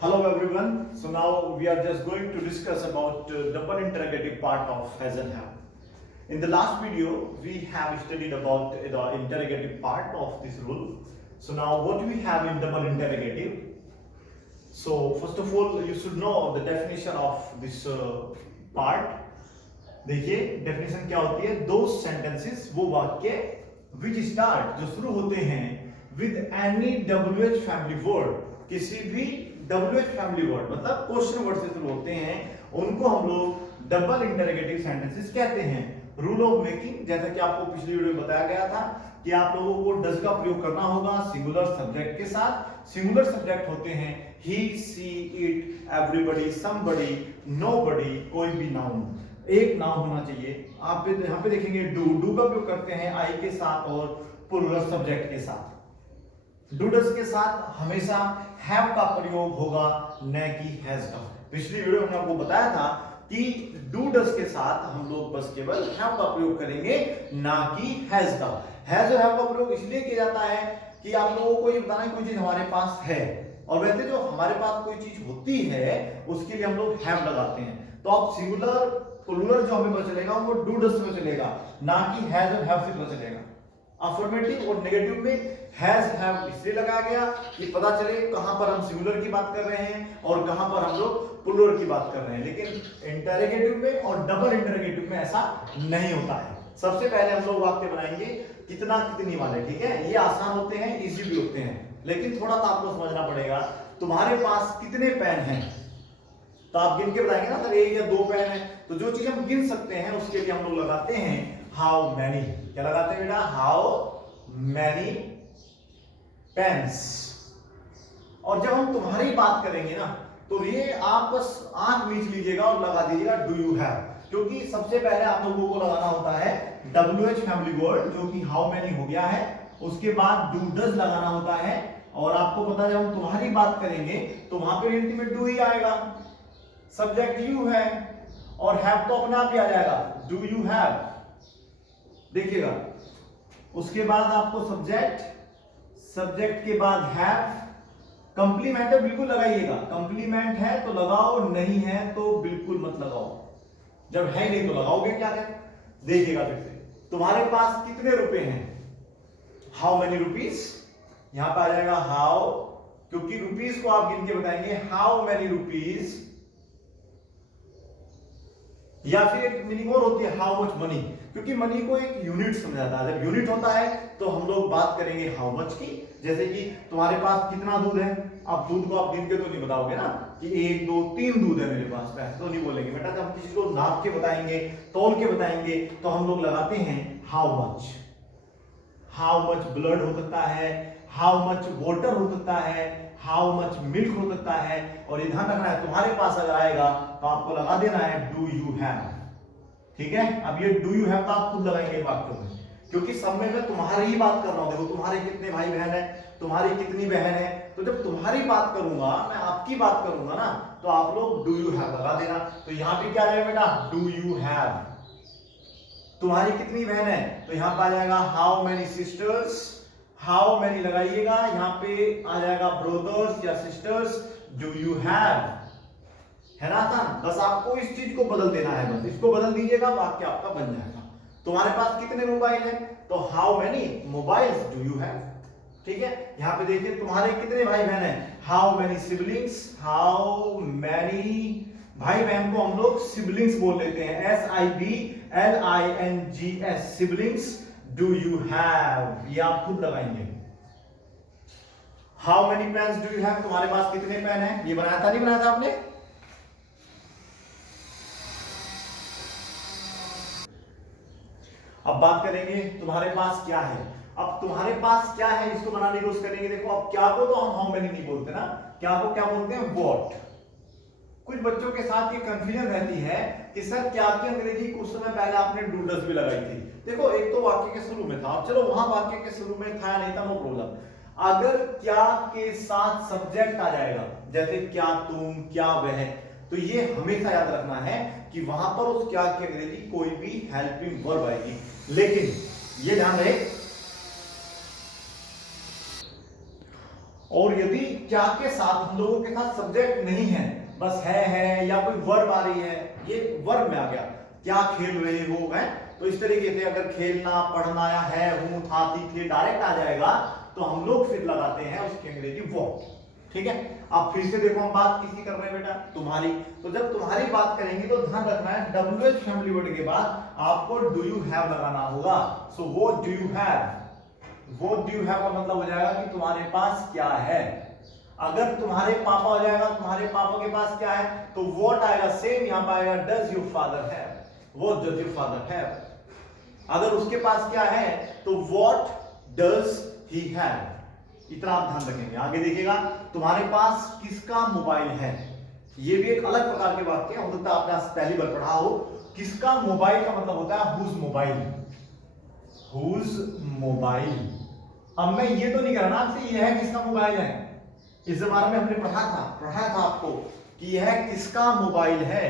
Hello everyone. So now we are just going to discuss about double interrogative part of has and have. In the last video, we have studied about the interrogative part of this rule. So now what we have in double interrogative. So first of all, you should know the definition of this part. देखिए definition क्या होती है, दो sentences वो वाक्य which start जो शुरू होते हैं with any WH family word, किसी भी WH फैमिली वर्ड मतलब क्वेश्चन वर्ड से शुरू होते हैं, उनको हम लोग डबल इंटरोगेटिव सेंटेंसेस कहते हैं। रूल ऑफ मेकिंग, जैसा कि आपको पिछली वीडियो में बताया गया था कि आप लोगों को डज का प्रयोग करना होगा सिंगुलर सब्जेक्ट के साथ। सिंगुलर सब्जेक्ट होते हैं ही, सी, इट, एवरीबॉडी, समबडी, नोबडी, कोई भी नाउन, एक नाउन होना चाहिए। आप यहाँ पे देखेंगे डू का प्रयोग करते हैं आई के साथ और प्लूरल सब्जेक्ट के साथ। डूडस के साथ हमेशा हैव का प्रयोग होगा, न कि हैज का। पिछली वीडियो में आपको बताया था कि डूडस के साथ हम लोग बस केवल हैव का प्रयोग करेंगे, ना कि हैज का। हैज और हैव का प्रयोग इसलिए किया जाता है कि आप लोगों को ये बताना है कोई चीज हमारे पास है, और वैसे जो हमारे पास कोई चीज होती है उसके लिए हम लोग हैव लगाते हैं। तो आप सिंगुलर प्लूरल जो हमें पता चलेगा वो डूडस में चलेगा, ना कि हैज और हैव से पता चलेगा। अफर्मेटिव और नेगेटिव में हैज हैव इसलिए लगाया गया कि पता चले कहां पर हम सिंगुलर की बात कर रहे हैं और कहां पर हम लोग प्लूरल की बात कर रहे हैं। लेकिन इंटरोगेटिव में और डबल इंटरोगेटिव में ऐसा नहीं होता है। सबसे पहले हम लोग वाक्य बनाएंगे कितना कितनी वाले, ठीक है। ये आसान होते हैं, इजी भी होते हैं, लेकिन थोड़ा सा आपको समझना पड़ेगा। तुम्हारे पास कितने पेन हैं तो आप गिन के बताएंगे ना, अगर एक या दो पेन है तो जो चीज हम गिन सकते हैं उसके लिए हम लोग लगाते हैं हाउ मैनी। क्या लगाते हैं बेटा? How many pens. और जब हम तुम्हारी बात करेंगे ना तो ये आप बस आंख मीच लीजिएगा और लगा दीजिएगा डू यू हैव, क्योंकि सबसे पहले आप लोगों को लगाना होता है WH फैमिली वर्ड जो कि हाउ मैनी हो गया है, उसके बाद डू डज लगाना होता है। और आपको पता है जब हम तुम्हारी बात करेंगे तो वहां पे इंटीमेट डू ही आएगा, सब्जेक्ट यू है, और हैव तो अपने आप ही आ जाएगा, डू यू हैव। देखिएगा उसके बाद आपको सब्जेक्ट, सब्जेक्ट के बाद हैव, कंप्लीमेंट है बिल्कुल लगाइएगा, कंप्लीमेंट है तो लगाओ, नहीं है तो बिल्कुल मत लगाओ। जब है नहीं तो लगाओगे क्या है? देखिएगा फिर से तुम्हारे पास कितने रुपए हैं, हाउ मेनी रुपीज, यहां पे आ जाएगा हाउ, क्योंकि रुपीज को आप गिन के बताएंगे हाउ मेनी रुपीज। या फिर एक मीनिंग और होती है हाउ मच मनी, क्योंकि मनी को एक यूनिट समझा जाता है। जब यूनिट होता है तो हम लोग बात करेंगे हाउ मच की। जैसे कि तुम्हारे पास कितना दूध है, अब दूध को आप गिन के तो नहीं बताओगे ना कि 1 2 3 दूध है मेरे पास, ऐसे तो नहीं बोलेंगे बेटा। जब हम किसी को नाप के बताएंगे, तौल के बताएंगे, तो हम लोग लगाते हैं how much. How much blood हो सकता है, हाउ मच वाटर हो सकता है, हाउ मच मिल्क हो सकता है। और ये ध्यान रखना है तुम्हारे पास अगर आएगा तो आपको लगा देना है डू यू हैव, ठीक है। अब ये डू यू हैव तो आप खुद लगाएंगे वाक्यों में, क्योंकि सब में मैं तुम्हारी ही बात कर रहा हूं। देखो तुम्हारे कितने भाई बहन है, तुम्हारी कितनी बहन है, तो जब तुम्हारी बात करूंगा, मैं आपकी बात करूंगा ना, तो आप लोग डू यू हैव लगा देना। तो यहां पे क्या आएगा बेटा? Do you have. तुम्हारी कितनी बहन है तो यहां पे आ जाएगा how many sisters, how many लगाइएगा, यहाँ पे आ जाएगा ब्रदर्स या सिस्टर्स, डू यू हैव, है ना आसान। बस आपको इस चीज को बदल देना है, बस इसको बदल दीजिएगा, वाक्य आपका बन जाएगा। तुम्हारे पास कितने मोबाइल है तो how many mobiles do you have, ठीक है। यहाँ पे देखिए तुम्हारे कितने भाई बहन है, how many siblings, how many, भाई बहन को हम लोग सिबलिंग्स बोल लेते हैं, SIBLINGS, siblings do you have, ये आप खुद लगाएंगे। How many pens do you have, तुम्हारे पास कितने पेन है, ये बनाया था नहीं बनाया था आपने? अब बात करेंगे तुम्हारे पास क्या है। अब तुम्हारे पास क्या है इसको बनाने की कोशिश करेंगे। देखो अब क्या को तो हम हाउ मेनी नहीं बोलते ना, क्या को क्या बोलते हैं? व्हाट। कुछ बच्चों के साथ ये कंफ्यूजन रहती है कि सर क्या की अंग्रेजी कुछ समय पहले आपने डूडस भी लगाई थी। देखो एक तो वाक्य के शुरू में था, चलो वहां वाक्य के शुरू में था नहीं था, नो प्रॉब्लम। अगर क्या के साथ सब्जेक्ट आ जाएगा, जैसे क्या तुम, क्या वह, तो ये हमेशा याद रखना है कि वहां पर उस क्या की अंग्रेजी कोई भी हेल्पिंग वर्ब आएगी। लेकिन ये ध्यान रहे और यदि क्या के साथ हम लोगों के साथ सब्जेक्ट नहीं है, बस है या कोई वर्ब आ रही है, ये वर्ब में आ गया, क्या खेल रहे हो, है, तो इस तरीके से अगर खेलना, पढ़ना या है, हूं, था, थी, थे डायरेक्ट आ जाएगा तो हम लोग फिर लगाते हैं उसकी अंग्रेजी वर्ब। ठीक है, अब फिर से देखो हम बात किसकी कर रहे हैं बेटा, तुम्हारी। तो जब तुम्हारी बात करेंगे तो ध्यान रखना है WH फैमिली वर्ड के बाद आपको डू यू हैव लगाना होगा। So what do you have, what do you have का मतलब हो जाएगा कि तुम्हारे पास क्या है। अगर तुम्हारे पापा हो जाएगा, तुम्हारे पापा के पास क्या है, तो व्हाट आएगा, सेम यहां पर आएगा does your father have, what does your father have. अगर उसके पास क्या है तो व्हाट डज ही हैव, इतना आप ध्यान रखेंगे। आगे देखिएगा, तुम्हारे पास किसका मोबाइल है, ये भी एक अलग प्रकार के वाक्य हो सकता है आपने आज पहली बार पढ़ा हो। किसका मोबाइल का मतलब होता है हुज मोबाइल, हुज मोबाइल। अब मैं ये तो नहीं कह रहा ना आपसे यह है किसका मोबाइल है, इस बारे में हमने पढ़ा था आपको कि यह किसका मोबाइल है,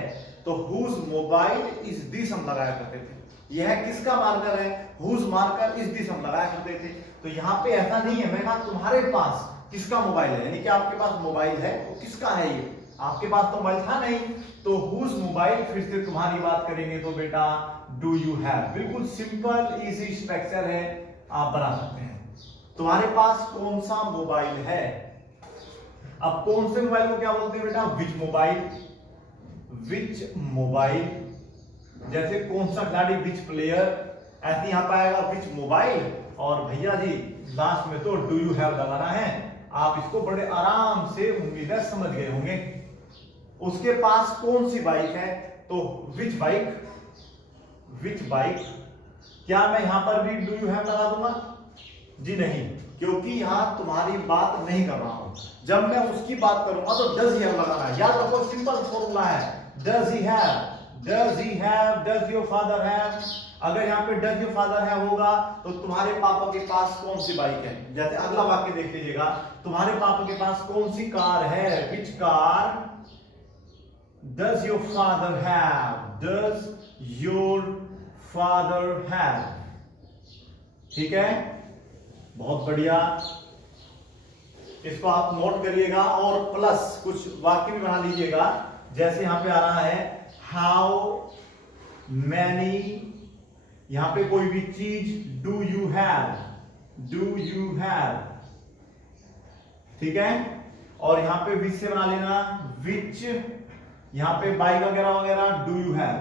तो हुज मोबाइल इज दिस हम लगाया करते थे। यह किसका मार्कर है, हुज मार्कर इज दिस हम लगाया करते थे। तो यहाँ पे ऐसा नहीं है, मैं कहा तुम्हारे पास किसका मोबाइल है, यानी कि आपके पास मोबाइल है तो किसका है ये, आपके पास तो मोबाइल था नहीं, तो हुज मोबाइल फिर से तुम्हारी बात करेंगे तो बेटा डू यू हैव। बिल्कुल सिंपल इजी स्ट्रक्चर है, आप बना सकते हैं। तुम्हारे पास कौन सा मोबाइल है, अब कौन से मोबाइल को क्या बोलते हैं बेटा, विच मोबाइल, विच मोबाइल। जैसे कौन सा खिलाड़ी, विच प्लेयर, ऐसे यहां पर आएगा विच मोबाइल, और भैया जी लास्ट में तो डू यू हैव लगाना है। आप इसको बड़े आराम से उम्मीद है समझ गए होंगे। उसके पास कौन सी बाइक है, तो विच बाइक, विच बाइक। क्या मैं यहां पर भी डू यू हैव लगा दूंगा, जी नहीं, क्योंकि यहां तुम्हारी बात नहीं कर रहा हूं। जब मैं उसकी बात करूंगा तो डज ही हैव लगाना है। याद रखो सिंपल फॉर्मूला है, does he have, does he have, does your father have. अगर यहाँ पे डज योर फादर है होगा तो तुम्हारे पापा के पास कौन सी बाइक है। जैसे अगला वाक्य देख लीजिएगा, तुम्हारे पापा के पास कौन सी कार है, which car does your father have, does your father have. ठीक है, बहुत बढ़िया, इसको आप नोट करिएगा और प्लस कुछ वाक्य भी बना लीजिएगा। जैसे यहां पे आ रहा है हाउ मैनी, यहां पे कोई भी चीज do you have, do you have, ठीक है। और यहां पे विच से बना लेना, विच, यहां पे बाइक वगैरह वगैरह डू यू हैव।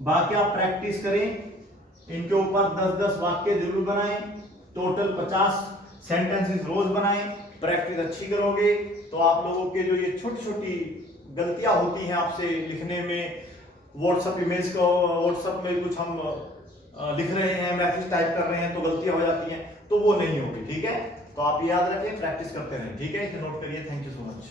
बाकी आप प्रैक्टिस करें, इनके ऊपर 10-10 वाक्य जरूर बनाएं, टोटल 50 सेंटेंसेस रोज बनाएं। प्रैक्टिस अच्छी करोगे तो आप लोगों के जो ये छोटी छोटी गलतियां होती हैं आपसे लिखने में, व्हाट्सएप इमेज को व्हाट्सएप में कुछ हम लिख रहे हैं, मैसेज टाइप कर रहे हैं तो गलतियां हो जाती हैं, तो वो नहीं होगी। ठीक है, तो आप याद रखें, प्रैक्टिस करते रहें। ठीक है, इसे नोट करिए। Thank you so much.